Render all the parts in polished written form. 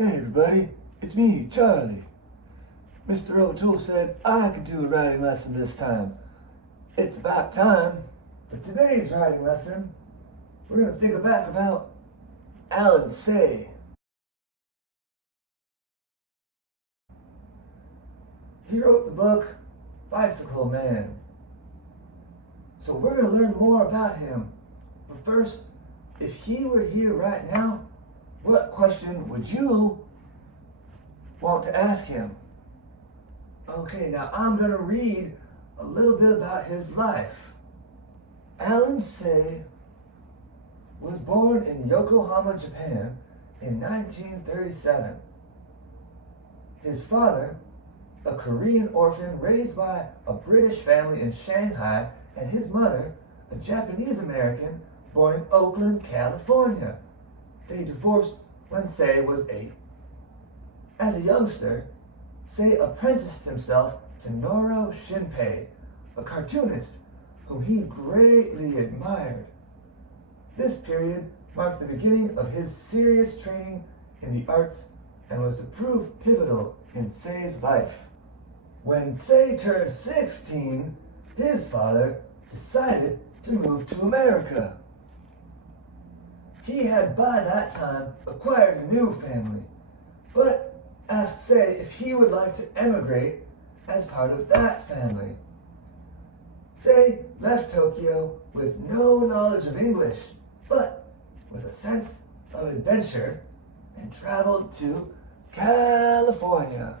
Hey everybody, it's me, Charlie. Mr. O'Toole said I could do a writing lesson this time. It's about time. For today's writing lesson, we're going to think back about Alan Say. He wrote the book Bicycle Man. So we're going to learn more about him. But first, if he were here right now, what question would you want to ask him? Okay, now I'm going to read a little bit about his life. Alan Say was born in Yokohama, Japan in 1937. His father, a Korean orphan raised by a British family in Shanghai, and his mother, a Japanese American born in Oakland, California. They divorced when Say was 8. As a youngster, Say apprenticed himself to Noro Shinpei, a cartoonist whom he greatly admired. This period marked the beginning of his serious training in the arts and was to prove pivotal in Say's life. When Say turned 16, his father decided to move to America. He had by that time acquired a new family, but asked Say if he would like to emigrate as part of that family. Say left Tokyo with no knowledge of English, but with a sense of adventure, and traveled to California.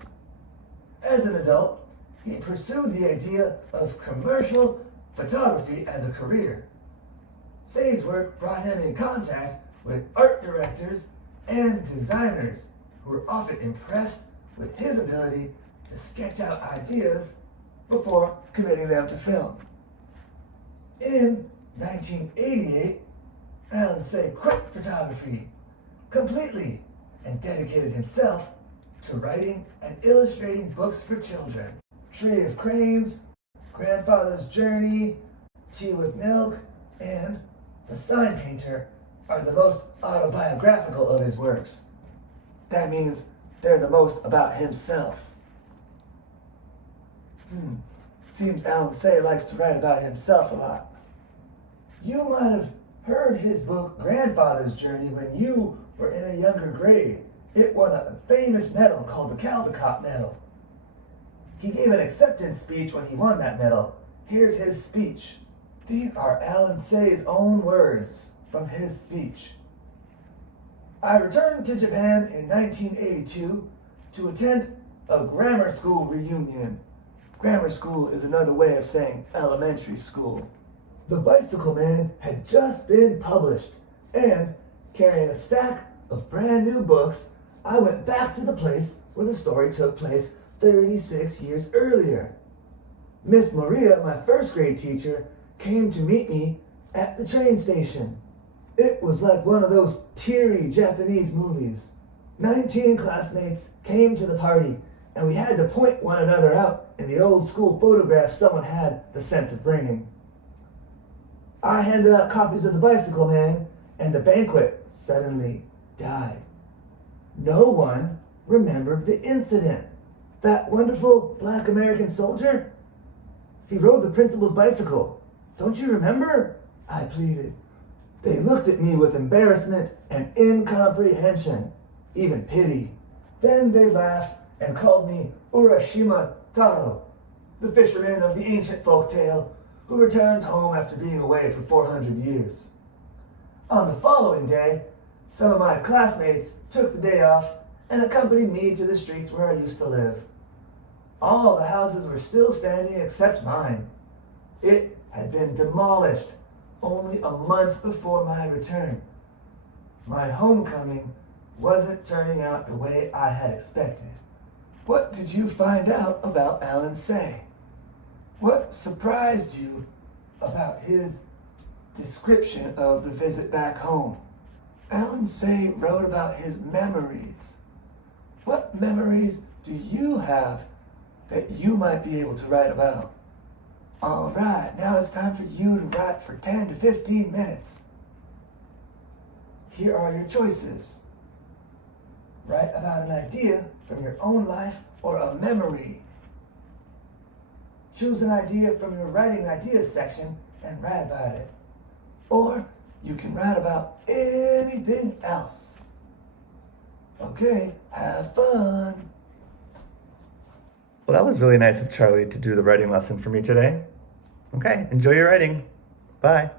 As an adult, he pursued the idea of commercial photography as a career. Say's work brought him in contact with art directors and designers who were often impressed with his ability to sketch out ideas before committing them to film. In 1988, Alan Say quit photography completely and dedicated himself to writing and illustrating books for children. Tree of Cranes, Grandfather's Journey, Tea with Milk, and The Sign Painter are the most autobiographical of his works. That means they're the most about himself. Seems Alan Say likes to write about himself a lot. You might have heard his book Grandfather's Journey when you were in a younger grade. It won a famous medal called the Caldecott Medal. He gave an acceptance speech when he won that medal. Here's his speech. These are Alan Say's own words from his speech. I returned to Japan in 1982 to attend a grammar school reunion. Grammar school is another way of saying elementary school. The Bicycle Man had just been published, and carrying a stack of brand new books, I went back to the place where the story took place 36 years earlier. Miss Maria, my first grade teacher, came to meet me at the train station. It was like one of those teary Japanese movies. 19 classmates came to the party, and we had to point one another out in the old school photographs someone had the sense of bringing. I handed out copies of The Bicycle Man, and the banquet suddenly died. No one remembered the incident. That wonderful black American soldier? He rode the principal's bicycle. Don't you remember? I pleaded. They looked at me with embarrassment and incomprehension, even pity. Then they laughed and called me Urashima Taro, the fisherman of the ancient folk tale who returns home after being away for 400 years. On the following day, some of my classmates took the day off and accompanied me to the streets where I used to live. All the houses were still standing except mine. It had been demolished only a month before my return. My homecoming wasn't turning out the way I had expected. What did you find out about Alan Say? What surprised you about his description of the visit back home? Alan Say wrote about his memories. What memories do you have that you might be able to write about? All right, now it's time for you to write for 10 to 15 minutes. Here are your choices. Write about an idea from your own life or a memory. Choose an idea from your writing ideas section and write about it. Or you can write about anything else. Okay, have fun. Well, that was really nice of Charlie to do the writing lesson for me today. Okay, enjoy your writing. Bye.